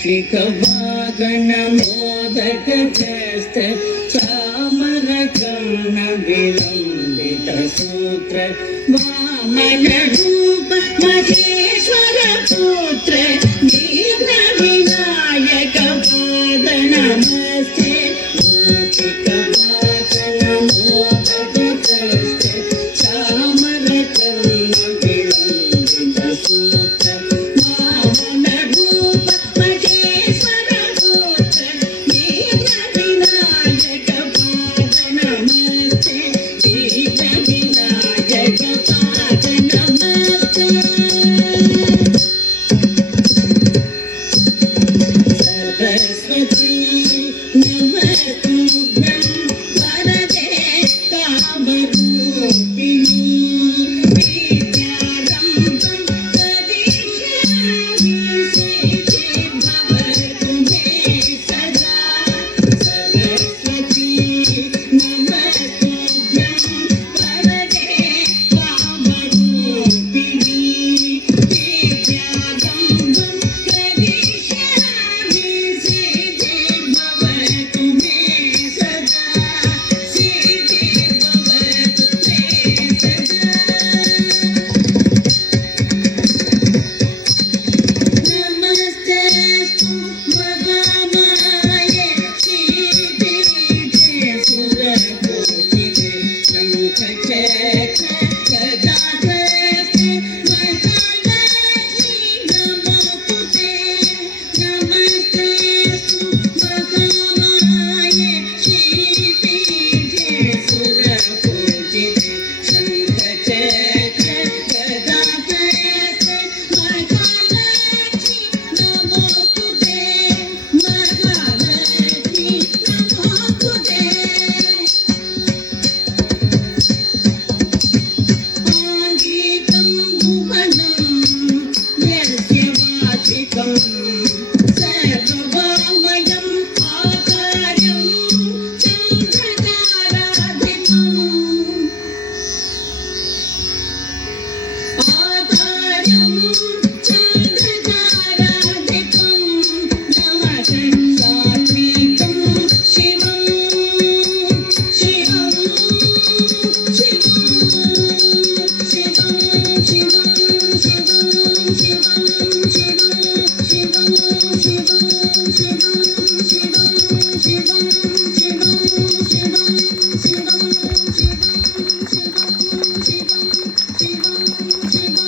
मूषिक वाहन मोदक हस्त चामर कर्ण विलंबित सूत्र वामन रूप महेश्वर पुत्र दीन विनायक पाद नमस्ते मूषिक वाहन मोदक हस्त चामर कर्ण विलंबित सूत्र वामन रूप महेश्वर पुत्र दीन विनायक पाद नमस्ते दीन विनायक पाद नमस्ते सरस्वती